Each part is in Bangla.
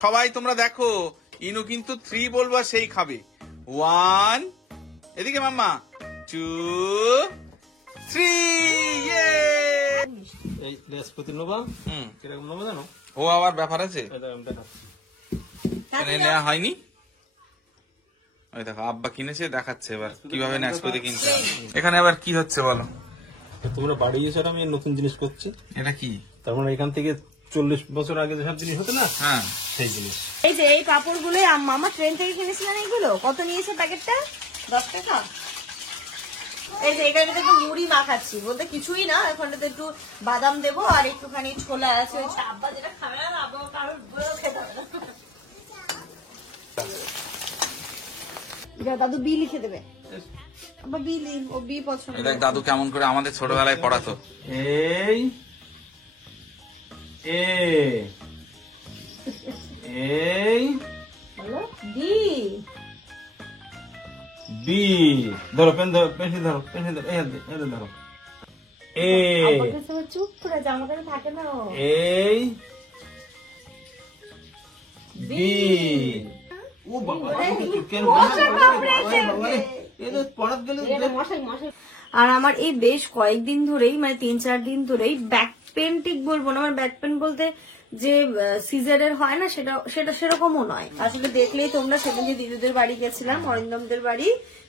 সবাই তোমরা দেখো, ইনু কিন্তু 3 বলবা সেই খাবে। 1, এদিকে মাম্মা, 2, 3। এই নাশপাতি নেবা। কিরকম নেবা জানো? ও আবার ব্যাপার আছে, নেওয়া হয়নি। ওই দেখো আব্বা কিনেছে, দেখাচ্ছে এবার কিভাবে নাশপাতি কিনতে হবে। এখানে আবার কি হচ্ছে বলো? তোমরা বাড়ি এসে আমি নতুন জিনিস করছি। এটা কি? তার মানে এখান থেকে 40 বছর আগে যেসব জিনিস হতো না, হ্যাঁ সেই জিনিস। এই যে এই কাপড়গুলো মামা ট্রেন থেকে কিনেছিলেন, এইগুলো কত নিয়েছে প্যাকেটটা? 10 টাকা। এই যে এখানে একটু মুড়ি মাখাচ্ছি, বলতে কিছুই না, এখানটাতে একটু বাদাম দেবো আর একটুখানি ছোলা আছে। ওই আব্বা যেটা খাবে না, আব্বা কারোর বইও খেতে হবে না। দাদু বি লিখে দেবে, আব্বা বি, ও বি পছন্দ। দেখ দাদু কেমন করে আমাদের ছোটবেলায় পড়াতো। এই এ এই বলো বি, বি। ধরো পেন, ধরো পেন্সিল, ধরো পেন্সিল, ধরো, এই ধরো। এ আব্বার কাছে চুপ করে আছে, আমার কাছে থাকে না। এই বি। ও বাবা, কেন এই তো পড়াত গেলে। আর আমার এই বেশ কয়েকদিন ধরেই, মানে 3-4 দিন ধরেই ব্যাক পেন, ঠিক বলবো না, আমার ব্যাক পেন বলতে যে সিজারের হয় না, সেটা সেরকমও নয় আসলে। দেখলেই তোমরা, সেদিন যে দিদিদের বাড়ি গেছিলাম, অরিন্দমদের বাড়ি,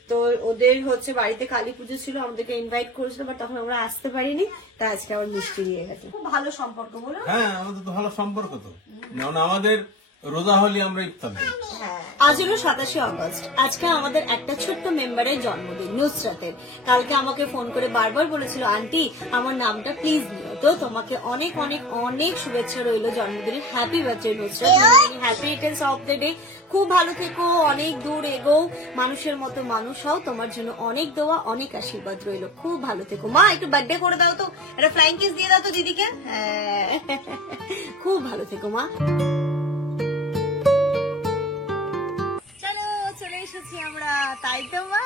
তো ওদের হচ্ছে বাড়িতে কালী পুজো ছিল, আমাদেরকে ইনভাইট করেছিল, বাট তখন আমরা আসতে পারিনি, তাই আজকে আবার মিষ্টি দিয়ে গেছে। খুব ভালো সম্পর্ক বলো। হ্যাঁ, আমাদের তো ভালো সম্পর্ক তো, যেমন আমাদের রোজা হলে আমরা ইফতার দিই। আজ হলো 27 আগস্ট। আজকে আমাদের একটা ছোট্ট মেম্বারের জন্মদিন, নুসরাতের। কালকে আমাকে ফোন করে বারবার বলেছিল, আন্টি আমার নামটা প্লিজ নিও। তো তোমাকে অনেক অনেক অনেক শুভেচ্ছা রইলো জন্মদিনের। Happy birthday Nusrat, happy Returns of the day. খুব ভালো থেকো, অনেক দূর এগোও, মানুষের মতো মানুষ হও। তোমার জন্য অনেক দোয়া, অনেক আশীর্বাদ রইলো। খুব ভালো থেকো। মা একটু বার্থডে করে দাও তো, একটা ফ্লাইং কিস দিয়ে দাও তো দিদিকে। হ্যাঁ, খুব ভালো থেকো মা। চলে এসেছি আমরা, তাই তো মা?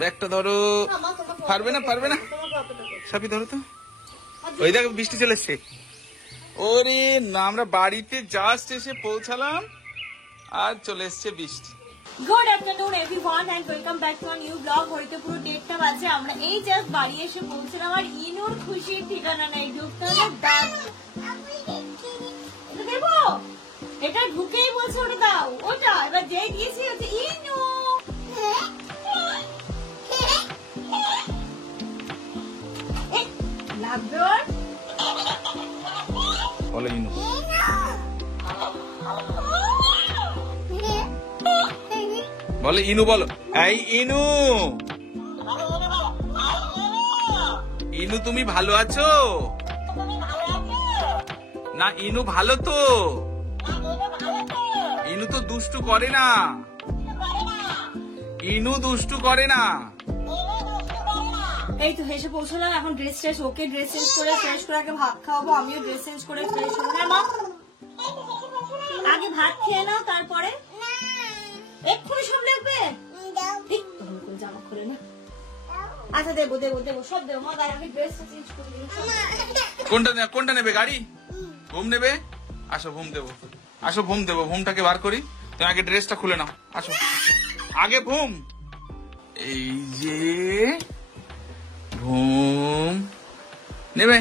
ব্যাগটা ধরো। পারবে না, পারবে না, সাপি ধরো তো। ওই দেখো বৃষ্টি চলে এসছে। ওরে না, আমরা বাড়িতে জাস্ট এসে পৌঁছালাম আর চলে এসছে বৃষ্টি। Good afternoon everyone and welcome back to a new blog. হইতে পুরো 1:30 বাজে, আমরা এই জাস্ট বাড়ি এসে পৌঁছলাম, আর ইনুর খুশির ঠিকানা নাই। ঢুকতে হলে দেবো, এটা ঢুকেই বলছে ওটা দাও, ওটা এবার যেই দিয়েছি হচ্ছে ইনু। লাগবে ওর, বলো ইনু, বলো ইনু, বলো এই ইনু। ইনু তুমি ভালো আছো না? ইনু ভালো তো? ইনু তো দুষ্টু করে না, ইনু দুষ্টু করে না। এই তো হেসে পৌঁছলাম। এখন ড্রেস চেঞ্জ, ওকে ড্রেস চেঞ্জ করে ফ্রেশ করে আগে ভাত খাওয়াবো, আমিও ড্রেস চেঞ্জ করে ফ্রেশ হবো। না মা, আগে ভাত খেয়ে নাও, তারপরে এক্ষুনি সব লাগবে। জামা খুলে না, আচ্ছা দেবো দেবো দেবো, সব দেবো মা। আমি ড্রেস চেঞ্জ করে দিই। কোনটা নেবে? গাড়ি ঘুম নেবে? আসো ঘুম দেবো, আসো ঘুম দেবো। ঘুমটাকে বার করি, তুমি আগে ড্রেসটা খুলে নাও, আসো আগে ঘুম। এই যে ঘুম নেবে,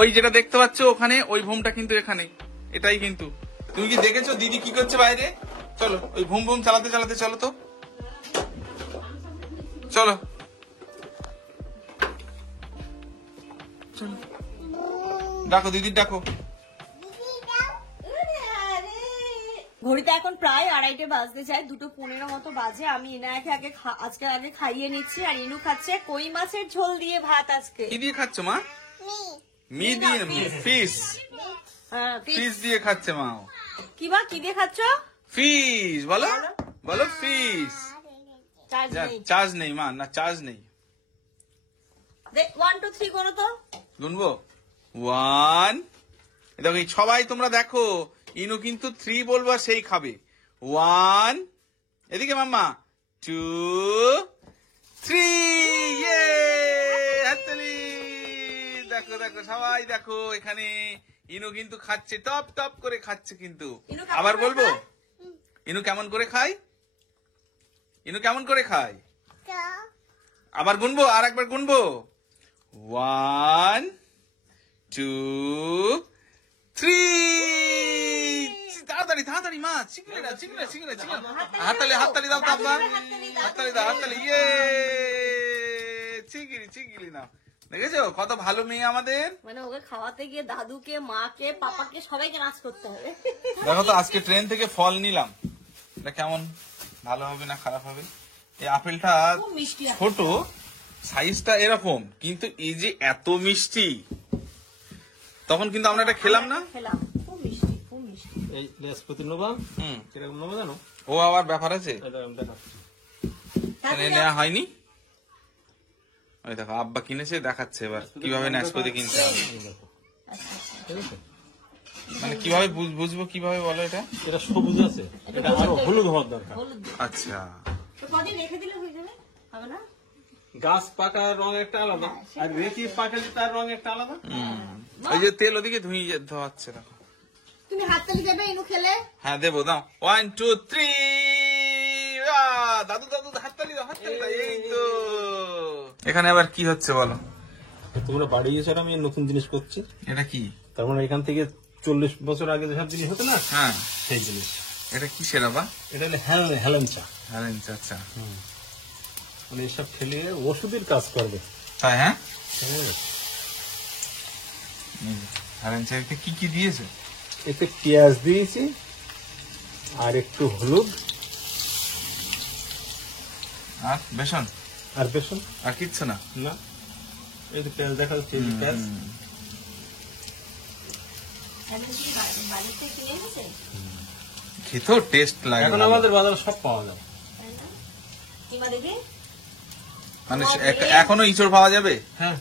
ওই যেটা দেখতে পাচ্ছ ওখানে, ওই ঘুমটা কিন্তু এখানে, এটাই কিন্তু। তুমি কি দেখেছো দিদি কি করছে বাইরে? চলো ওই ঘুম ঘুম চালাতে চালাতে চলো তো, চলো চলো, ডাকো দিদির ডাকো। ঘড়িতে এখন প্রায় 2:30 বাজতে চায়, 2:15 মতো বাজে। আমি ইনায়াকে আজকে আগে খাইয়ে নিচ্ছি, আর ইনু খাচ্ছে কই মাছের ঝোল দিয়ে ভাত। আজকে কি দিয়ে খাচ্ছ মা? মি দিয়ে, ফিশ, ফিশ দিয়ে খাচ্ছে মা। কি বা কি দিয়ে খাচ্ছ? ফিশ বলো, বলো ফিশ। চার্জ নেই মা, না চার্জ নেই। 1 2 3 করো তো, গুনবো। 1, দেখো সবাই তোমরা দেখো, ইনু কিন্তু 3 বলবা সেই খাবে। 1, এদিকে মাম্মা, 2, 3। হাততালি। দেখো দেখো সবাই দেখো, এখানে ইনু কিন্তু খাচ্ছে, টপ টপ করে খাচ্ছে কিন্তু। ইনু কেমন আবার করে বলবো খায়? ইনু কেমন করে খায়, ইনু কেমন করে খায়, আবার গুনবো, আর একবার গুনবো, 1 2 3। তাড়াতাড়ি তাড়াতাড়ি মা, চিকলে না চিকলে চিকলে চিকলে, হাততালি হাততালি দাও তো আব্বা, হাততালি দাও হাততালি, ইয়ে চিকিলি চিকিলি না। দেখেছো কত ভালো মেয়ে আমাদের। মানে ওকে খাওয়াতে গিয়ে দাদুকে, মাকে, পাপাকে সবাইকে নাচ করতে হবে। দেখো তো আজকে ট্রেন থেকে ফল নিলাম, এটা কেমন, ভালো হবে না খারাপ হবে। এই আপেলটা খুব মিষ্টি আপেল। ছোট, সাইজটা এরকম, কিন্তু এই যে এত মিষ্টি, তখন কিন্তু আমরা এটা খেলাম না। খেলাম, খুব মিষ্টি খুব মিষ্টি। এই লেসপতি নোবা হুম, কিরকম নোবা জানো? ও আবার ব্যাপার আছে, এটা আমি দেখাচ্ছি। এখানে নেওয়া হয়নি। ওই দেখো আব্বা কিনেছে, দেখাচ্ছে এবার কিভাবে নাশপাতি কিনতে হবে। এই দেখো, আচ্ছা, আচ্ছা। ঠিক আছে? মানে কিভাবে বুঝবো, কিভাবে বলো এটা। এটা সবুজ আছে, এটা আরো হলুদ হওয়ার দরকার। হলুদ দিয়ে। আচ্ছা, তো কদিন রেখে দিলে হয়ে যাবে, হবে না? গাছ পাকার রং একটা আলাদা, আর রেখে পাকালে তার রং একটা আলাদা। ওই যে তেল ওদিকে ধোয়াচ্ছে দেখো। তুমি হাততালি দেবে ইনু খেলে? হ্যাঁ দেবো, দাও 1 2 3। দাদু দাদু হাততালি দাও হাততালি দাও, এই তো। এখানে আবার কি হচ্ছে বলো। তোমরা বাড়িয়েছো, আমি নতুন জিনিস করছি। এটা কি? তার মানে এখান থেকে 40 বছর আগে যেসব জিনিস হতো না, হ্যাঁ, সেই জিনিস। এটা কি সেরা বা? এটা হলো হেলেঞ্চা। আচ্ছা, মানে এসব খেলে ওষুধের কাজ করবে। তাই? হ্যাঁ, হ্যাঁ। হারেঞ্চাইতে কি কি দিয়েছে? এতে পেঁয়াজ দিয়েছি, আর একটু হলুদ, আর বেসন, আর বেসন, আর কিচ্ছু না? না এই তো পেঁয়াজ দেখা যাচ্ছে, এই যে পেঁয়াজ। এখন কি বাড়িতে কিনে এনেছে? খেতেও টেস্ট লাগে এখন ভালো। আমাদের বাজারে সব পাওয়া যায়। তাই না? কিমা দেখি? মানে আমাদের- এখনো ইঁচড় পাওয়া যাবে? হ্যাঁ,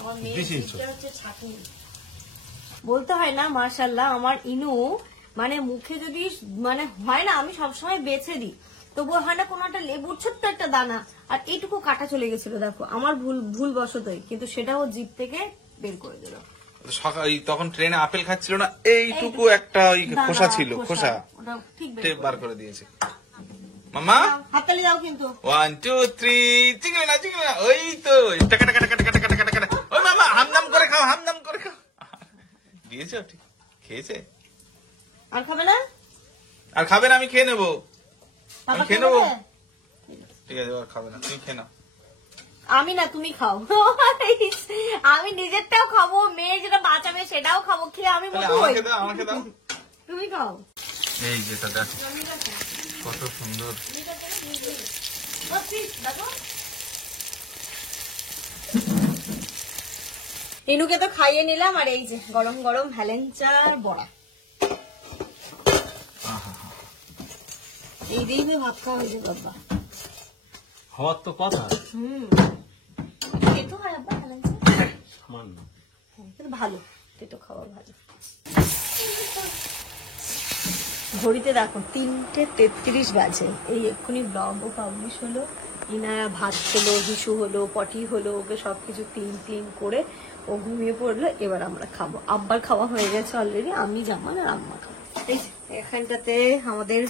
আমার মেয়ের বেশি জিভটা ইচ্ছো। হচ্ছে ছাঁকনি। বলতে হয় না মাশাআল্লাহ, আমার ইনু মানে মুখে যদি মানে হয় না, আমি সবসময় বেছে দিই, তবুও হয় না কোনো একটা লেবুর ছোট্ট একটা দানা, আর এইটুকু কাটা চলে গেছিল, দেখো আমার ভুল বশতই, কিন্তু সেটাও জিভ থেকে বের করে দিল। সকাল তখন ট্রেনে আপেল খাচ্ছিল না, এইটুকু একটা ওই খোসা ছিল, খোসা ওটা ঠিক বের টেপ করে বার করে দিয়েছে। মামা দাও। হাততালি দাও কিন্তু। 1 2 3, চিংড়ি না চিংড়ি না, ওই তো টাকা টাকা টাকা টাকা টাকা টাকা টাকা। ওই মামা হামনাম করে খাও, হামনাম করে খাও। দিয়েছো ঠিক, খেয়েছে। আর খাবে না? আর খাবে না, আমি খেয়ে নেবো। পাপা খেয়ে নেবো। খাবে? ঠিক আছে, আর খাবে না, তুমি খেয়ে নাও। আমি না, তুমি খাও। আমি নিজেরটাও খাবো, মেয়ে যেটা বাঁচাবে সেটাও খাবো, খেয়ে আমি তাহলে মতো হই। আমাকে দাও, আমাকে দাও। তুমি খাও। এই যেটা দেখো কত সুন্দর। রিনুকে তো খাইয়ে নিলাম, আর এই যে গরম গরম ভ্যালেন্টার বড়া, এই দিয়েই ভাত খাওয়া হয়েছে বাবা। হওয়ার তো কথা, খেতে হয় আব্বা ভ্যালেন্টার, সামান্য। কিন্তু ভালো, পেটো খাওয়া ভালো। ঘড়িতে দেখো 3:33 বাজে, এই এক্ষুনি ব্লগও পাবলিশ হলো, ইনায়া ভাত খেলো, হিসু হলো, পটি হলো, ওকে সবকিছু ক্লিন করে ও ঘুমিয়ে পড়লো। এবার আমরা খাবো, আব্বার খাওয়া হয়ে গেছে অলরেডি, আমি জামান আর আম্মা খাবো। এই যে, এখানটাতে আমাদের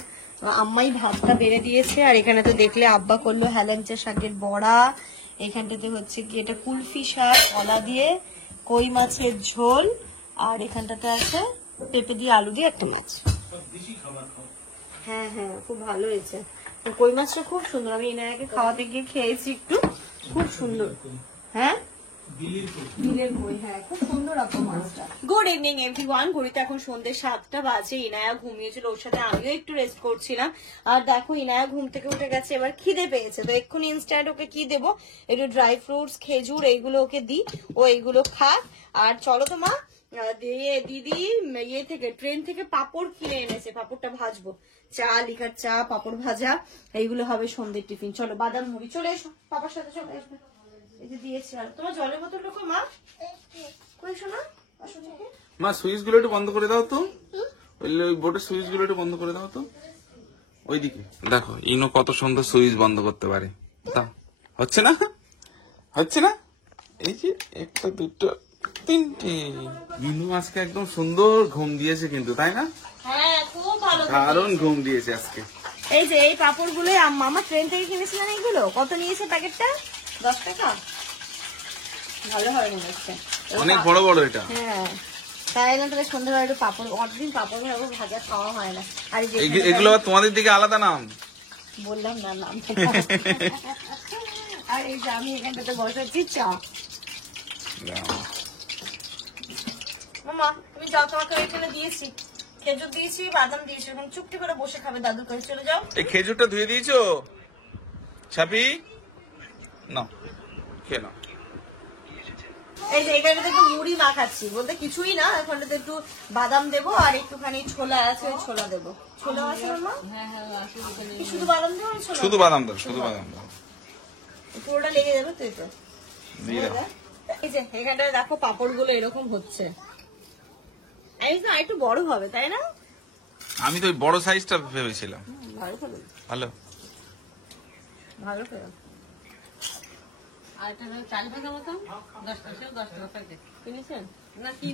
আম্মাই ভাতটা বেড়ে দিয়েছে, আর এখানে তো দেখলে আব্বা করলো হেলেঞ্চা শাকের বড়া, এখানটাতে হচ্ছে কি এটা কুলফি শাক কলা দিয়ে, কই মাছের ঝোল, আর এখানটাতে আছে পেঁপে দিয়ে আলু দিয়ে একটা মাছ। হ্যাঁ হ্যাঁ, খুব ভালো হয়েছে। কই মাছটা খুব সুন্দর, আমি এনাকে খাওয়াতে গিয়ে খেয়েছি একটু, খুব সুন্দর। হ্যাঁ, বিলের কই, হ্যাঁ খুব সুন্দর আপু মাছটা। গুড ইভিনিং এভরিওয়ান, ঘড়িতে এখন সন্ধ্যে 7টা বাজে। ইনায়া ঘুমিয়েছিল, ওর সাথে আমিও একটু রেস্ট করছিলাম। আর দেখো ইনায়া ঘুম থেকে উঠে গেছে, এবার খিদে পেয়েছে, তো এক্ষুনি ইনস্ট্যান্ট ওকে কি দেবো, একটু ড্রাই ফ্রুটস, খেজুর, এইগুলো ওকে দিই, ও এইগুলো খাক। আর চলো তো মা, দিদি ইয়ে থেকে ট্রেন থেকে পাপড় কিনে এনেছে, পাপড়টা ভাজবো, চা, লিকার চা, পাপড় ভাজা, এইগুলো হবে সন্ধ্যের টিফিন। চলো বাদাম মুড়ি, চলে এসো পাপার সাথে, চলে আসবে। এই যে দিয়েছি, আর তোমার জলের বোতলটা কই মা, কই শোনা, আসো থেকে। মা সুইচ গুলো একটু বন্ধ করে দাও তো, ওই বোর্ডের সুইচ গুলো একটু বন্ধ করে দাও তো, ওইদিকে দেখো ইনো কত সুন্দর সুইচ বন্ধ করতে পারে। দাও, হচ্ছে না, হচ্ছে না, এই যে একটা দুটো তিনটে। মিনু আজকে একদম সুন্দর ঘুম দিয়েছে কিন্তু, তাই না? হ্যাঁ খুব ভালো। দারুণ ঘুম দিয়েছে আজকে। এই যে এই পাপড় গুলো মামা ট্রেন থেকে কিনেছিলেন, এইগুলো কত নিয়েছে প্যাকেটটা? 10 টাকা। ভালো হয় মনে হচ্ছে। অনেক বড় বড় এটা। হ্যাঁ তাই না, তাহলে সন্ধ্যাবেলা একটু পাপড়, অতদিন পাপড় ভাজা খাওয়া হয় না। আর এই যে এগুলো আবার তোমাদের দিকে আলাদা নাম। বললাম না নাম। আর এই যে আমি এখানটাতে বসাচ্ছি চা। মামা তুমি যাও, তোমাকে এখানে দিয়েছি, খেজুর দিয়েছি, বাদাম দিয়েছি, এখন চুপটি করে বসে খাবে, দাদুর কাছে চলে যাও। এই খেজুরটা ধুয়ে দিয়েছো ছাপি? না খেয়ে নাও। এই যে এখানে একটু মুড়ি মাখাচ্ছি, বলতে কিছুই না, এখানটাতে একটু বাদাম দেবো আর একটুখানি ছোলা আছে, ওই ছোলা দেবো। ছোলা আছে মামা? শুধু বাদাম দেবো? শুধু বাদাম দাও, শুধু বাদাম দাও। পুরোটা লেগে যাবে তো। এটা দিয়ে দাও। এই যে এখানটায় দেখো পাপড় গুলো এরকম হচ্ছে, একটু বড় হবে তাই না? আমি তো ওই বড় সাইজটা ভেবেছিলাম। ভালো করে, ভালো ভালো করে। আর এটা 40 টাকা মতো, 10 টাকা প্যাকেট কিনেছেন না? কি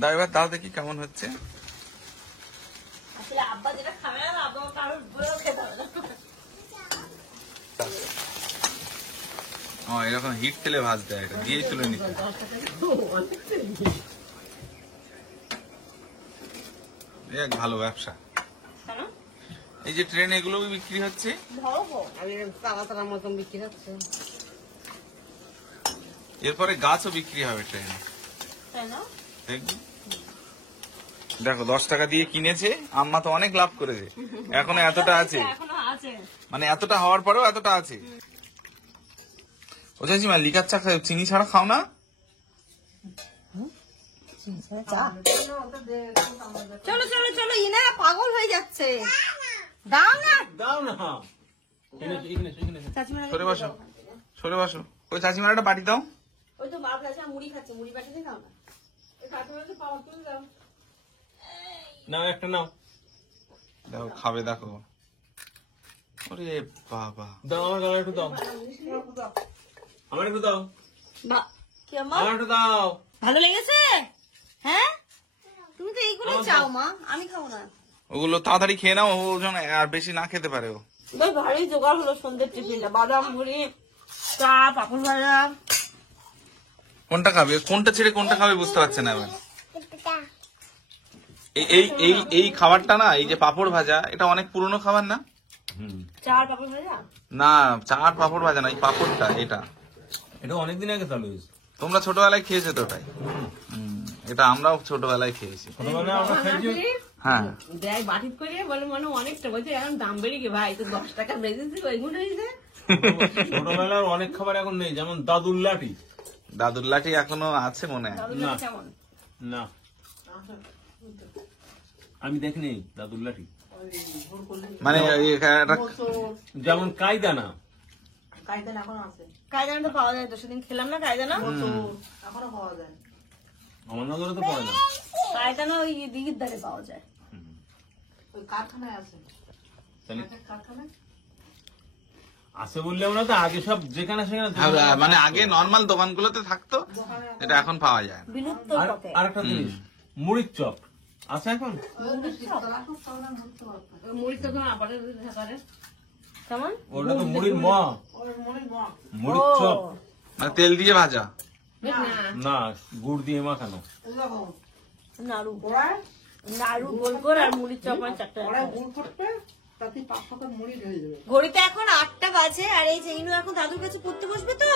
দাও এবার, দাও দেখি কেমন হচ্ছে। আসলে আব্বা যেটা খাবে না, আব্বা কারোর বলেও খেতে হবে না। ও এরকম হিট তেলে ভাজতে হয়, এটা দিয়েই তুলে নিতে হয়। এই এক ভালো ব্যবসা। কেন? এই যে ট্রেন এগুলো বিক্রি হচ্ছে। তারা মতন বিক্রি হচ্ছে। এরপরে গাছও বিক্রি হবে ট্রেনে, তাই না? দেখবি। দেখো 10 টাকা দিয়ে কিনেছে, আম্মা তো অনেক লাভ করেছে। এখনো এতটা আছে, এখনো আছে। মানে এতটা হওয়ার পরেও এতটা আছে। ও চাইছি মা লিকার চা চিনি ছাড়া খাও না? চলো চলো চলো, ইনা পাগল হয়ে যাচ্ছে। দাও না, দাও না। এখানে চাচিমারা সরে বসো, সরে বসো। ওই চাচিমার একটা বাটি দাও। ওই তো বাপ আছে, মুড়ি খাচ্ছে, মুড়ি বাটি দিয়ে দাও না। ওই কাকিমাকে পাওয়া তুলে দাও। নাও, একটা নাও। দেখো খাবে, দেখো। ওরে বাবা, দাও আমার গালে একটু দাও। আমার একটু দাও। কি আম্মা? আমার একটু দাও। ভালো লেগেছে? হ্যাঁ তুমি তো এইগুলো চাও মা, আমি খাবো না। ওগুলো তাড়াতাড়ি খেয়ে নাও, ও যেন আর বেশি না খেতে পারে ও। বেশ ভালোই জোগাড় হলো সন্ধ্যের টিফিনটা, বাদাম মুড়ি, চা, পাপড় ভাজা। কোনটা খাবে, কোনটা ছেড়ে কোনটা খাবে বুঝতে পারছে না এবার। এই এই এই খাবারটা না, এই যে পাপড় ভাজা, এটা অনেক পুরনো খাবার না? চা আর পাপড় ভাজা? না, চার পাপড় ভাজা না, এই পাপড়টা, এটা অনেকদিন আগে চালু হয়েছে। তোমরা ছোটবেলায় খেয়েছো তো ওটাই। এটা আমরাও ছোটবেলায় খেয়েছি। ছোটবেলায় আমরা খাইছি। হ্যাঁ দেখ বাটিত করে বলে মনে অনেকটা, বলছে এখন দাম বেড়ে গে ভাই, তো 10 টাকা বেজেছি ওইগুলো হয়েছে। ছোটবেলার অনেক খাবার এখন নেই, যেমন দাদুর লাঠি। দাদুর লাঠি এখনো আছে মনে হয়। না কেমন? না, আমি দেখিনি দাদুর লাঠি। মানে একটা যেমন কায়দানা। কায়দানা তো পাওয়া যায় তো, সেদিন খেলাম না কায়দানা। আমার নজরে তো পড়ে না। কায়দানা ওই দিঘির ধারে পাওয়া যায়। তাহলে আছে বললে আমরা তো আগে সব যেখানে সেখানে। মানে আগে নর্মাল দোকানগুলোতে থাকতো, এটা এখন পাওয়া যায় না। বিলুপ্ত পথে। আর একটা জিনিস, মুড়ির চপ আছে এখন। মুড়ি তো আপাতত করে কেমন? ওটা তো মুড়ির মা, মুড়ির চপ। মানে তেল দিয়ে ভাজা। না, গুড় দিয়ে মাখানো। নাড়ু নাড়ু গোল করে আর মুড়ির চপার চারটা। ঘড়িতে এখন 8টা বাজে, আর এই যে ইনু এখন দাদুর কাছে পড়তে বসবে তো।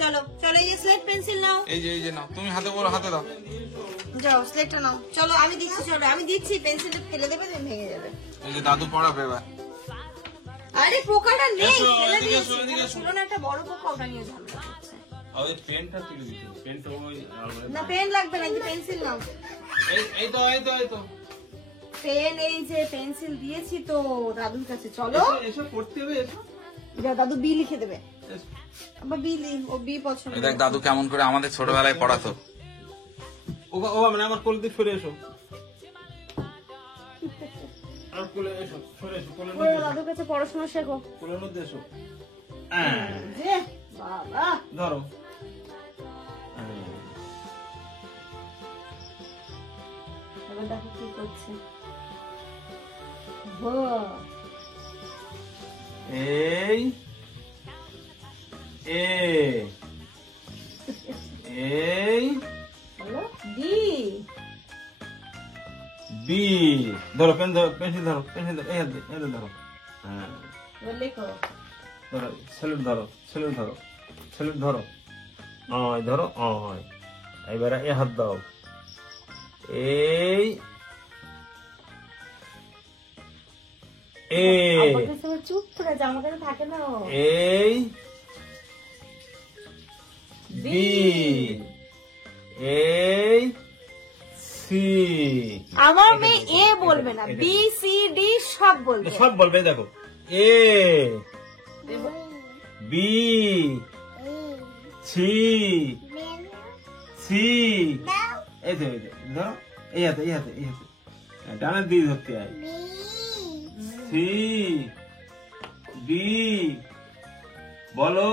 চলো চলো, এই যে স্লেট পেন্সিল নাও। এই যে নাও, তুমি হাতে বলো, হাতে দাও। যাও স্লেটটা নাও, চলো আমি দিচ্ছি, চলো আমি দিচ্ছি। পেন্সিলটা ফেলে দেবে, ভেঙে যাবে। এই যে দাদু পড়াবে এবার। আরে পোকাটা নেই, এসো, ফেলে এদিকে দিয়েছি। এসো, এদিকে এসো। ছিল না একটা বড় পোকা, ওটা নিয়ে ঝামেলা করছে। ওই পেনটা তুলে দিতে, পেনটা ওই না পেন লাগবে না, এই পেন্সিল নাও। এই তো পেন, এই যে পেন্সিল দিয়েছি তো দাদুর কাছে, চলো। এসব পড়তে হবে। এসো যা, দাদু বি লিখে দেবে। আবার বি, ও বি পছন্দ। এই দেখ দাদু কেমন করে আমাদের ছোটবেলায় পড়াতো। ও মানে আমার কোল দিয়ে সরে এসো। আর কোলে এসো, সরে এসো, কোলের ওই মধ্যে এসো, দাদুর কাছে পড়াশোনা শেখো। কোলের মধ্যে এসো। যে বাবা, ধরো। এবার দেখো কি করছে। এই এ এই বলো ডি। বি। ধরো পেন ধরো, পেন্সিল ধরো, পেন্সিল ধরো, এই হাত দিয়ে, এই হাতে ধরো। হ্যাঁ এবার লেখো। ধরো, স্যালুট ধরো, স্যালুট ধরো, স্যালুট ধরো, অয় ধরো, অয়। এবারে এ হাত দাও। এই এ আমার কাছে আবার চুপ করে আছে, আমার কাছে থাকে না ও। এই বি এই সি। আমার মেয়ে এ বলবে না, বি সি ডি সব বলবে। সব বলবে। দেখো এ বি সি সি। এই তো এই তো, ধরো এই হাতে, এই হাতে, এই হাতে ডানের দিকে ধরতে হয়। C D. বলো,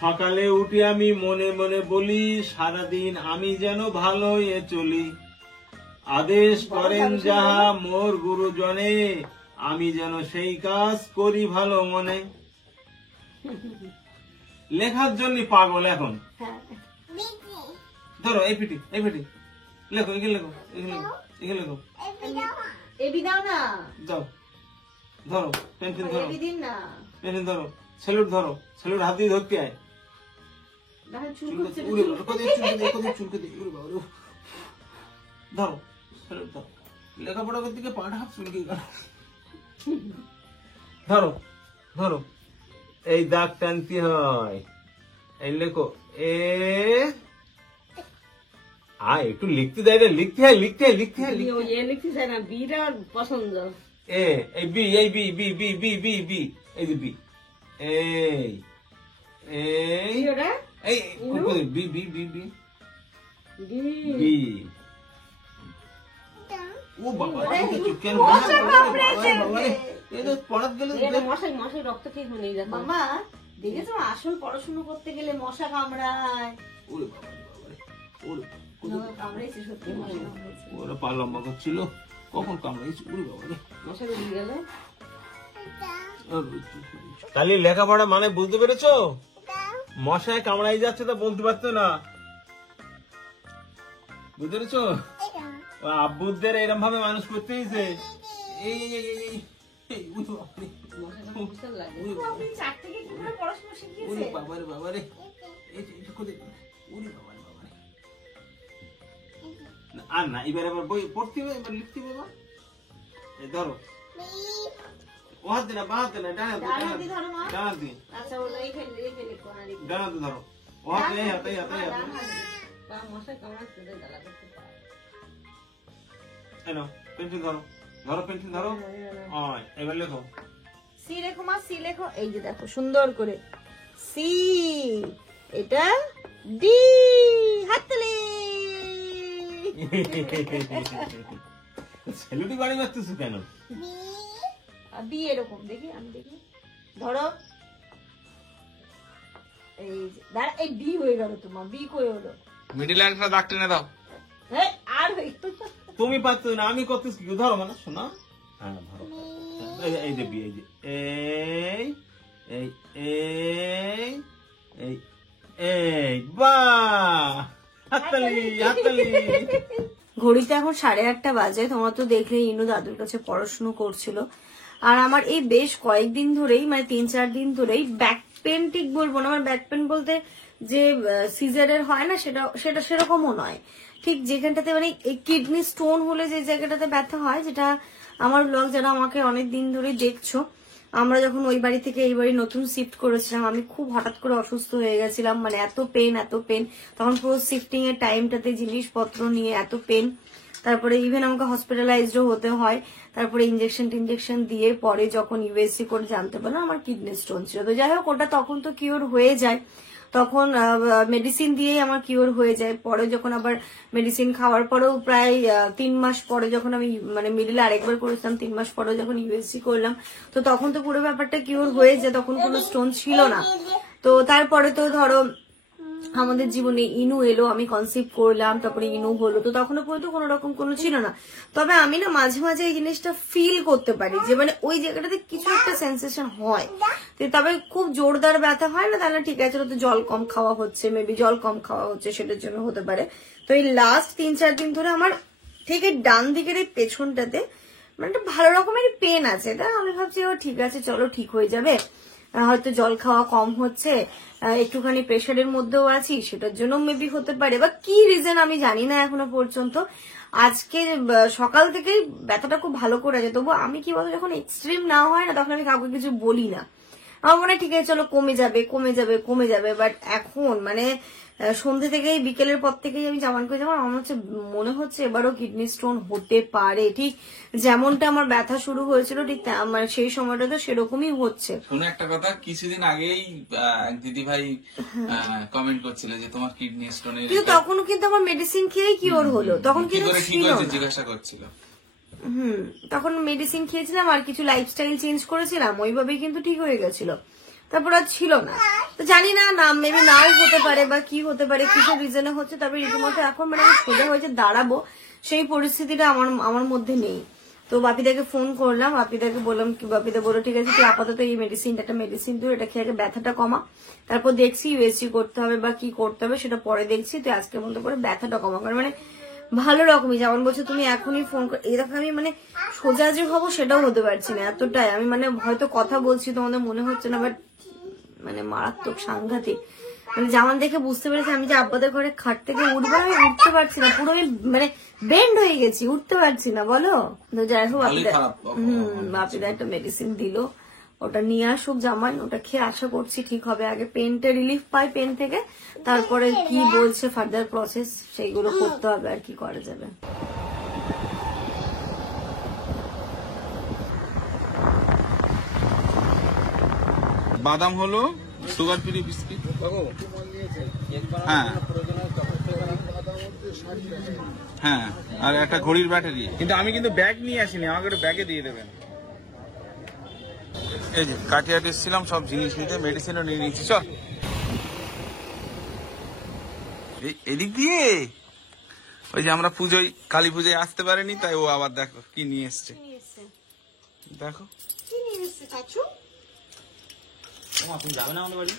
সকালে উঠে আমি মনে মনে বলি, সারাদিন আমি যেন ভালো এ চলি। আদেশ করেন যাহা মোর গুরুজনে, আমি যেন সেই কাজ করি ভালো মনে। লেখার জন্য পাগল এখন। হ্যাঁ। ধরো এই পিটি, এই পিটি লেখো, এখানে লেখো, এখানে লেখো, এখানে লেখো। এবি দাও না, দাও, ধরো পেন্সিল ধরো, এবি দিন না। পেন্সিল ধরো, স্যালুট ধরো, স্যালুট হাত দিয়ে ধরতে হয়। দেখো চুল চুলকে করছে। দে, উড়ে বাবা, কোথায় চুলকে দে, কোথায় চুলকে দে, উড়ে বাবা, উফ। ধরো, স্যালুট ধরো। লেখাপড়া করতে গিয়ে পাটা হাত চুলকে গেল। ধরো, ধরো, এই দাগ টানতে হয়। এই লেখো এ। একটু লিখতে দেয় রে, লিখতে হয়, লিখতে হয়, লিখতে হয়, লিখতে হয়। এ লিখতে চাই না, বিটা ওর পছন্দ। এ এই বি, এই বি বি বি বি বি বি, এই যে বি। এই এই কি ওটা? এই কোথায়? বি বি বি বি বি। বি। ও বাবা, কেন এই তো পড়াত গেলে এটা মশাই মশাই রক্ত ঠিক হয়ে নেই। দেখো মামা দেখেছো, আসল পড়াশুনো করতে গেলে মশা কামড়ায়। ওরে বাবা রে, বাবা রে, ওরে কামড়েছে সত্যি, মশা কামড়েছে। ওরা পা লম্বা করছিল, কখন কামড়াইছে, ওরে বাবা রে। মশাই উড়ে গেল। কালি লেখাপড়া মানে বুঝতে পেরেছো? মশায় কামড়াই যাচ্ছে তা বলতে পারতো না, বুঝতে পেরেছো? আব্বুদের এরকম ভাবে মানুষ করতে হয়েছে। এই এই এই এই এই, উরে বাবা রে, মশাটা বুঝতে লাগে। উরে বাবা রে, আপনি 4 থেকে কি করে পড়াশোনা শিখিয়েছে? উরে বাবা রে, বাবা রে, এই যে, এই যে কোথায়? উরে বাবা রে, বাবা রে। না, আর না, এবার আবার বই পড়তে হবে, এবার লিখতে হবে। এবার এই ধরো, ও হাত দে না, বা হাত দে না, ডান হাত দিয়ে, ডান হাত দিয়ে ধরো মা। ডান হাত দিয়ে, আচ্ছা বলো এই ফেলে কোনারি। ডান হাত দিয়ে ধরো। ও হাত দিয়ে, এই হাত, এই হাত, এই হাত। বা মশাই কামড়াচ্ছে, ওদের জ্বালা করতে পারে। এই নাও, পেন্সিল ধরো, ধরো পেন্সিল ধরো। হয়, এবার লেখো। সি লেখো মা, সি লেখো। এই যে দেখো সুন্দর করে সি। এটা ডি। হাততালি। সেলুটি বাড়ি মারতেছো কেন? আর বি এরকম দেখি, আমি দেখি। ধরো এই যে দাঁড়া, এই ডি হয়ে গেল তোমার, বি কই হলো? মিডিলে একটা দাগ টেনে দাও। হ্যাঁ আর হইতো না। তুমি পারতো না, আমি করতেছি কি? ধরো মানে, শোনা। হ্যাঁ ধরো, এই যে বি, এই যে এই এই এই এই এই, বাহ, হাততালি, হাততালি। ঘড়িতে এখন 8:30 বাজে। তোমরা তো দেখলে ইনু দাদুর কাছে পড়াশুনো করছিল। আর আমার এই বেশ কয়েকদিন ধরেই, মানে 3-4 দিন ধরেই ব্যাক পেন, ঠিক বলবো না, আমার ব্যাক পেন বলতে যে সিজারের হয় না, সেটা সেরকমও নয়। ঠিক যেখানটাতে মানে কিডনি স্টোন হলে যে জায়গাটাতে ব্যথা হয়, যেটা আমার ব্লগ যারা আমাকে অনেক দিন ধরে দেখছো, আমরা যখন ওই বাড়ি থেকে এই বাড়ি নতুন শিফট করেছিলাম, আমি খুব হঠাৎ করে অসুস্থ হয়ে গেছিলাম, মানে এত পেন এত পেন। তখন পুরো শিফটিং এর টাইমটাতে জিনিসপত্র নিয়ে এত পেন, তারপরে ইভেন আমাকে হসপিটালাইজডও হতে হয়, তারপরে ইঞ্জেকশন দিয়ে পরে যখন ইউএসসি করে জানতে পারলাম আমার কিডনি স্টোন ছিল। তো যাই হোক, ওটা তখন তো কিওর হয়ে যায়, তখন মেডিসিন দিয়েই আমার কিওর হয়ে যায়। পরে যখন আবার মেডিসিন খাওয়ার পরেও প্রায় 3 মাস পরে যখন আমি মানে মিডিলে আরেকবার করেছিলাম, 3 মাস পরে যখন ইউএসসি করলাম, তো তখন তো পুরো ব্যাপারটা কিওর হয়ে যায়, তখন কোনো স্টোন ছিল না। তো তারপরে তো ধরো আমাদের জীবনে ইনু এলো, আমি কনসিভ করলাম, তারপরে ইনু হলো, তো তখনও পর্যন্ত কোনো রকম কোনো ছিল না। তবে আমি না মাঝে মাঝে এই জিনিসটা ফিল করতে পারি যে মানে ওই জায়গাটাতে কিছু একটা সেন্সেশন হয়, তবে খুব জোরদার ব্যথা হয় না, তাহলে ঠিক আছে, তো জল কম খাওয়া হচ্ছে, মেবি জল কম খাওয়া হচ্ছে সেটার জন্য হতে পারে। তো এই লাস্ট 3-4 দিন ধরে আমার ঠিক এই ডান দিকের এই পেছনটাতে মানে একটা ভালো রকমের পেন আছে। এটা আমি ভাবছি ও ঠিক আছে, চলো ঠিক হয়ে যাবে, হয়তো জল খাওয়া কম হচ্ছে, একটুখানি প্রেশারের মধ্যেও আছি, সেটার জন্য মেবি হতে পারে, বা কি রিজন আমি জানি না এখনো পর্যন্ত। আজকে সকাল থেকেই ব্যথাটা খুব ভালো করে আছে, তবু আমি কি বলতো যখন এক্সট্রিম না হয় না তখন আমি কাউকে কিছু বলি না, আমার মনে হয় ঠিক আছে চলো কমে যাবে কমে যাবে কমে যাবে। বাট এখন মানে সন্ধ্যে থেকেই বিকেলের পর থেকেই আমি জামান করে যাবো, আমার মনে হচ্ছে এবারও কিডনি স্টোন হতে পারে। ঠিক যেমনটা আমার ব্যথা শুরু হয়েছিল ঠিক আমার সেই সময়টা তো সেরকমই হচ্ছে। শোনো একটা কথা, কিছুদিন আগেই এক দিদি ভাই কমেন্ট করছিল যে তোমার কিডনি স্টোনের, কিন্তু তখনও কিন্তু আমার মেডিসিন খেয়েই কিওর হলো, তখন কিন্তু ছিল না, জিজ্ঞাসা করছিল। তখন মেডিসিন খেয়েছিলাম আর কিছু লাইফস্টাইল চেঞ্জ করেছিলাম, ওইভাবেই কিন্তু ঠিক হয়ে গেছিল, তারপর আর ছিল না। তো জানি না, মেবি নাও হতে পারে বা কি হতে পারে, কিছু রিজনে হচ্ছে। তবে রীতিমতো এখন মানে আমি সোজা হয়েছে দাঁড়াবো সেই পরিস্থিতিটা আমার মধ্যে নেই। তো বাপিদাকে ফোন করলাম, বাপিদাকে বললাম কি, বাপিদা বললো ঠিক আছে তুই আপাতত এই একটা মেডিসিন তুই এটা খেয়ে ব্যথাটা কমা, তারপর দেখছি ইউএসজি করতে হবে বা কি করতে হবে সেটা পরে দেখছি, তুই আজকের মধ্যে করে ব্যথাটা কমা। কারণ মানে ভালো রকমই যেমন বলছো তুমি এখনই ফোন করে, এরকম আমি মানে সোজা যে হবো সেটাও হতে পারছি না, এতটাই আমি মানে হয়তো কথা বলছি তোমাদের মনে হচ্ছে না, বাট মানে মারাত্মক সাংঘাতিক। মানে জামান দেখে বুঝতে পেরেছি আমি যে আব্বাদের ঘরে খাট থেকে উঠবো, আমি উঠতে পারছি না, পুরো আমি মানে বেন্ড হয়ে গেছি, উঠতে পারছি না। বলো তো যাই হোক, বাপিদা একটা মেডিসিন দিল, ওটা নিয়ে আসুক জামান, ওটা খেয়ে আশা করছি ঠিক হবে। আগে পেনটা রিলিফ পাই পেন থেকে, তারপরে কি বলছে ফার্দার প্রসেস সেইগুলো করতে হবে আর কি করা যাবে। বাদাম হলো, সুগার ফ্রি বিস্কিট, হ্যাঁ হ্যাঁ, আর একটা ঘড়ির ব্যাটারি। কিন্তু আমি কিন্তু ব্যাগ নিয়ে আসিনি, আমাকে একটা ব্যাগে দিয়ে দেবেন। এই যে কাটিয়াটি এসেছিলাম সব জিনিস নিতে, মেডিসিনও নিয়ে নিয়েছি। চল এদিক দিয়ে, ওই যে আমরা পুজোয় কালী পুজোয় আসতে পারিনি, তাই ও আবার দেখো কি নিয়ে এসছে, দেখো কি নিয়ে এসছে চাচু। তুমি যাবে না আমাদের বাড়ি?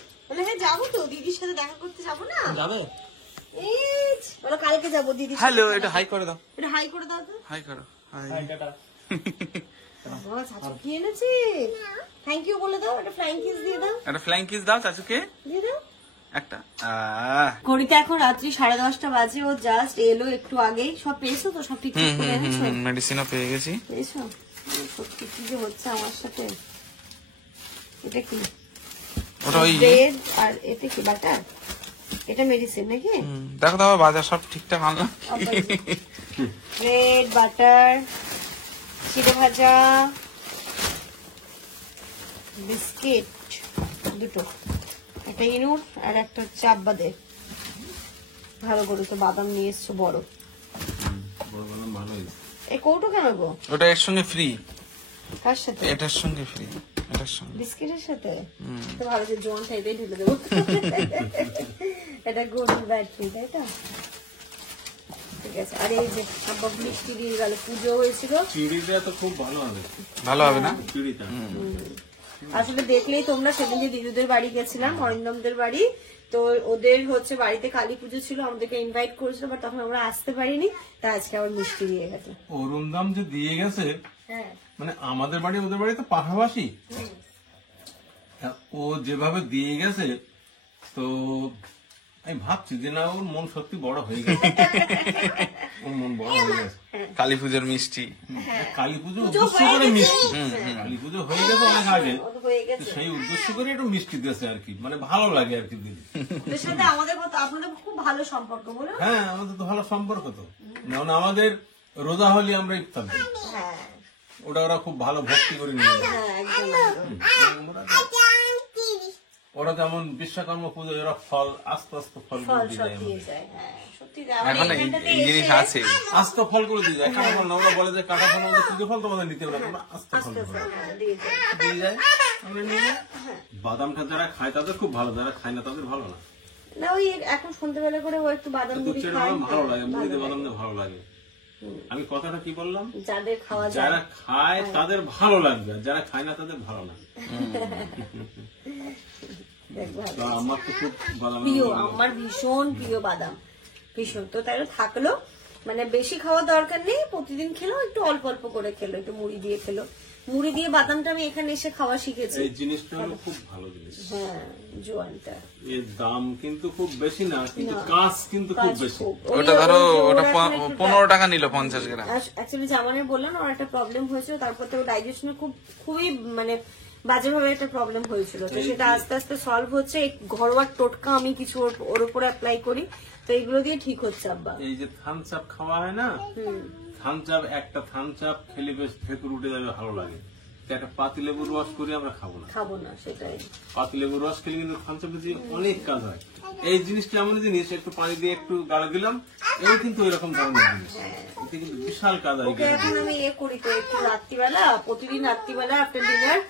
হ্যাঁ যাবো তো, দিদির সাথে দেখা করতে যাবো না? যাবে? বলো কালকে যাবো দিদি। হ্যালো, এটা হাই করে দাও, এটা হাই করে দাও তো। হাই করো, হাই। চাচু কি এনেছি, থ্যাংক ইউ বলে দাও, একটা ফ্লাইং কিস দিয়ে দাও, একটা ফ্লাইং কিস দাও চাচুকে, দিয়ে দাও একটা। ঘড়িতে এখন রাত্রি 10:30 বাজে, ও জাস্ট এলো একটু আগেই। সব পেয়েছো তো, সব ঠিকঠাক করে এনেছো? মেডিসিনও পেয়ে গেছি। পেয়েছো? সত্যি কি যে হচ্ছে আমার সাথে। এটা কি? ওটা ওই ব্রেড, আর এটা কি বাটার? এটা মেডিসিন নাকি? দেখো তো বাজার সব ঠিকঠাক আনলাম। ব্রেড, বাটার, চিড়ে ভাজা, বিস্কিট দুটো, একটা ইনুর আর একটা হচ্ছে আব্বাদের। ভালো করে তো বাদাম নিয়ে এসছো বড়। এই কৌটো কেন গো? ওটা এর সঙ্গে ফ্রি। কার সাথে? এটার সঙ্গে ফ্রি, এটার সঙ্গে। বিস্কিটের সাথে? তো ভালো যে জোয়ান খাইতে ঢেলে দেবো। এটা গরুর ব্যাটারি, তাই তো? ঠিক আছে। আর এই যে আব্বা মিষ্টি দিয়ে গেল, পুজো হয়েছিল। চিড়িটা তো খুব ভালো হবে। ভালো হবে না চিড়িটা? আসলে দেখলেই তোমরা, সেদিন যে দিদুদের বাড়ি গেছিলাম, অরিন্দমদের বাড়ি, তো ওদের হচ্ছে বাড়িতে কালী পুজো ছিল, আমাদেরকে ইনভাইট করেছিল, বাট তখন আমরা আসতে পারিনি, তাই আজকে আবার মিষ্টি দিয়ে গেছে। অরুণদাম যে দিয়ে গেছে, হ্যাঁ মানে আমাদের বাড়ি ওদের বাড়ি তো পাশাপাশি, ও যেভাবে দিয়ে গেছে, তো আমি ভাবছি যে না, ওর মন সত্যি বড় হয়ে গেছে। ওর মন বড় হয়ে গেছে। কালী পুজোর মিষ্টি, কালী পুজো উদ্দেশ্য করে মিষ্টি, কালী পুজো হয়ে গেছে অনেক আগে, হয়ে গেছে। সেই উদ্দেশ্য করে একটু মিষ্টি দিয়েছে আর কি, মানে ভালো লাগে আর কি দিদি। ওদের সাথে আমাদের কত, আপনাদের খুব ভালো সম্পর্ক বলো। হ্যাঁ, আমাদের তো ভালো সম্পর্ক তো, যেমন আমাদের রোজা হলে আমরা ইফতার দিই, হ্যাঁ ওটা ওরা খুব ভালো ভক্তি করে নিয়ে যায়। হ্যাঁ একদম। ওরা যেমন বিশ্বকর্মা পুজো, ওরা ফল আস্তে আস্তে ফল ফল দিয়ে সব যায়, দিয়ে যায়, হ্যাঁ সত্যি তাই। আমাদের এখন এখানটাতে এই জিনিস এসে আছে। আস্তে ফল করে দিয়ে যায়। কাঁটা ফল না, ওরা বলে যে কাঁটা ফল আমাদের পুজো ফল তোমাদের নিতে হবে না, তোমরা আস্তে ফল দেবে। হ্যাঁ, দিয়ে যায়। দিয়ে যায়, আমরা নিয়ে যাই। বাদামটা যারা খায় তাদের খুব ভালো, যারা খায় না তাদের ভালো না। না ওই এখন সন্ধ্যাবেলা করে ও একটু বাদাম দুধ মুড়ি চা খায়, আমার ভালো লাগে, মুড়িতে ভালো বাদাম লাগে। দিয়ে ভালো লাগে। আমি কথাটা কি বললাম, যাদের খাওয়া যায় যারা খায় তাদের ভালো লাগবে, আর যারা খায় না তাদের ভালো লাগে। দেখ ভালো। তো আমার তো খুব বাদাম প্রিয়, আমার ভীষণ প্রিয় বাদাম, ভীষণ। তো তাই থাকলো, মানে বেশি খাওয়া দরকার নেই, প্রতিদিন খেলো, একটু অল্প অল্প করে খেলো, একটু মুড়ি দিয়ে খেলো। মুড়ি দিয়ে বাদামটা আমি এখানে এসে খাওয়া শিখেছি। এই জিনিসটা হলো খুব ভালো জিনিস। হ্যাঁ, জোয়ানটা এর দাম কিন্তু খুব বেশি না, কিন্তু কাজ কিন্তু খুব কাজ বেশি। খুব। ওটা ওই- ধরো ওই- ওটা ওর এখন একটু 15 টাকা নিল 50 গ্রাম। অ্যাকচুয়ালি জামানে বললাম ওর একটা প্রবলেম হয়েছিল, তারপর তো ডাইজেশনে খুবই মানে বাজেভাবে একটা প্রবলেম হয়েছিল, তো সেটা আস্তে আস্তে সলভ হচ্ছে। এই ঘরোয়া টোটকা আমি কিছু ওর উপর অ্যাপ্লাই করি, তো এগুলো দিয়ে ঠিক হচ্ছে আব্বা। এই যে থামস আপ খাওয়া হয় না, থামস আপ, একটা থামস আপ খেলে বেশ ফেকুর উঠে যাবে, ভালো লাগে। তো একটা পাতিলেবুর রস করে আমরা খাবো না, খাবো না, সেটাই। পাতিলেবুর রস খেলে কিন্তু থামস আপে যে অনেক কাজ হয়। এই জিনিসটা এমন জিনিস, একটু পানি দিয়ে একটু গালা দিলাম, এই কিন্তু এরকম ধরনের জিনিস, এতে কিন্তু বিশাল কাজ হয়। ওকে এখন আমি করি তো, একটু রাত্রিবেলা, প্রতিদিন রাত্রিবেলা আফটার ডিনার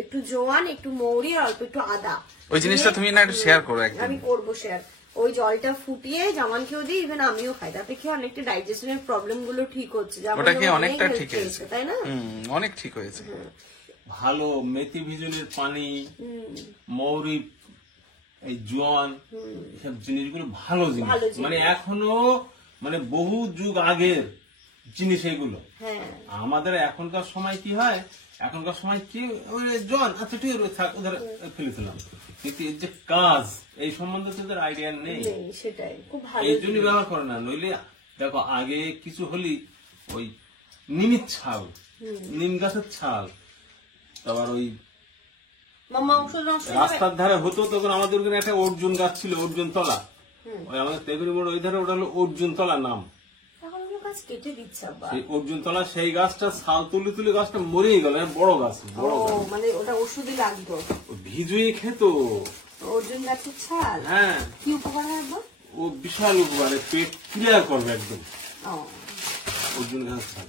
একটু জোয়ান, একটু মৌরি, আর অল্প একটু আদা। ওই জিনিসটা তুমি না একটু শেয়ার করো একদিন। আমি করবো শেয়ার। ওই জলটা ফুটিয়ে জামানকেও দিই, ইভেন আমিও খাই, তাতে কি অনেকটা ডাইজেশনের প্রবলেম গুলো ঠিক হচ্ছে। জামান ওটা কি যেমন অনেকটা অনেক ঠিক help হয়েছে, তাই না? অনেক ঠিক হয়েছে। ভালো মেথি ভিজনের পানি, মৌরি, এই জোয়ান, সব জিনিসগুলো ভালো জিনিস, ভালো জিনিস। মানে এখনো মানে বহু যুগ আগের জিনিস এগুলো। হ্যাঁ, আমাদের এখনকার সময় কি হয়, এখনকার সময় কি ওই জোয়ান, আচ্ছা ঠিক আছে থাক, ওদের ফেলেছিলাম, কিন্তু এর যে কাজ এই সম্বন্ধে তো আইডিয়া নেই, নেই, সেটাই খুব ভালো। এই জন্য ব্যবহার করে না। নইলে দেখো আগে কিছু হলি ওই নিমের ছাল, নিম গাছের ছাল, তারপর ওই মাংস নষ্ট হবে। রাস্তার ধারে হতো, তখন আমাদের ওখানে একটা অর্জুন গাছ ছিল, অর্জুন তলা, ওই আমাদের তেগুড়ি মোড় ওই ধারে, ওটা হলো অর্জুন তলা নাম। এখন ওগুলো গাছ কেটে দিচ্ছে আব্বা। সেই অর্জুন তলা, সেই গাছটা ছাল তুলে তুলে গাছটা মরেই গেল, বড় গাছ, বড় ও, গাছ, মানে ওটা ওষুধই লাগতো। ও ভিজুয়ে খেত। অর্জুন গাছের ছাল হ্যাঁ, কি উপকার হয় আব্বা? ও বিশাল উপকারে, পেট ক্লিয়ার করবে একদম ও, অর্জুন গাছের ছাল।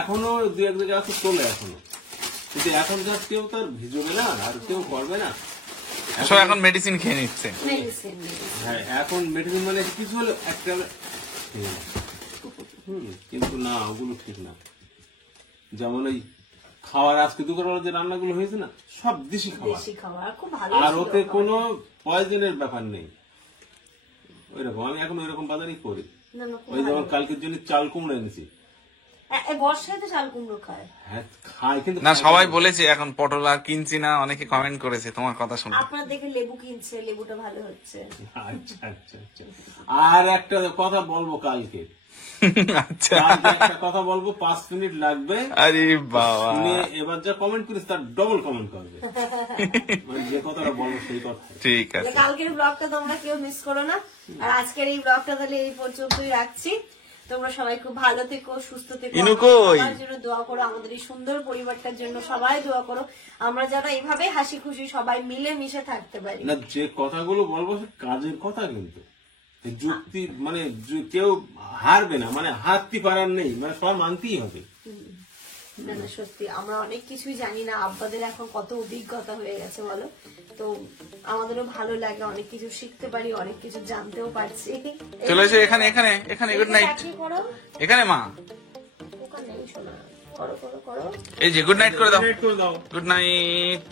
এখনো দু এক জায়গায় আছে, চলে এখনো, কিন্তু এখন গাছ কেউ তার ভিজবে না, আর কেউ করবে না। সব এখন মেডিসিন খেয়ে নিচ্ছে। মেডিসিন। হ্যাঁ, এখন মেডিসিন মানে কিছু হলো একটা কিন্তু না, ওগুলো ঠিক না। যেমন ওই খাওয়ার আজকে দুপুরবেলা যে রান্নাগুলো হয়েছে না, সব দেশি খাবার, দেশি খাবার খুব ভালো আর ছিল ওতে খাবার। কোনো পয়জনের ব্যাপার নেই। ওইরকম আমি এখন ওইরকম বাজারই করি। না, না, খুব ওই যেমন ভালো। কালকের জন্য চাল কুমড়ো এনেছি, এই বর্ষায় তো চাল কুমড়ো খায়। হ্যাঁ খাই, কিন্তু না সবাই বলেছে এখন পটল আর কিনছি না, অনেকে কমেন্ট করেছে তোমার কথা শুনে। আপনার দেখে লেবু কিনছে, লেবুটা ভালো হচ্ছে। আচ্ছা আচ্ছা আচ্ছা। আর একটা কথা বলবো কালকে, আচ্ছা, কালকে একটা কথা বলবো, 5 মিনিট লাগবে। আরে বাবা, তুমি এবার যা কমেন্ট করিস তার ডবল কমেন্ট করবে, মানে যে কথাটা বলবো সেই কথা। ঠিক তাহলে আছে। কালকের ব্লগটা তোমরা কেউ মিস করো না, আর আজকের এই ব্লগটা তাহলে এই পর্যন্তই রাখছি। তোমরা সবাই খুব ভালো থেকো, সুস্থ থেকো, ইনু কই? আমার জন্য দোয়া করো, আমাদের এই সুন্দর পরিবারটার জন্য সবাই দোয়া করো, আমরা যারা এইভাবে হাসি খুশি সবাই মিলে মিশে থাকতে পারি। না, যে কথাগুলো বলবো সে কাজের কথা, কিন্তু এই যুক্তি মানে কেউ হারবে না, মানে হারতে পারার নেই, মানে সব মানতেই হবে। না না, সত্যি আমরা অনেক কিছুই জানি না, আব্বাদের এখন কত অভিজ্ঞতা হয়ে গেছে বলো, তো আমাদেরও ভালো লাগে, অনেক কিছু শিখতে পারি, অনেক কিছু জানতেও পারছি। চলে এসে এখানে এখানে এখানে গুড নাইট। চাকরি করো, এখানে মা, ওখানে শোনা, করো করো করো। এই যে গুড নাইট করে দাও। Connect করে দাও। Good night.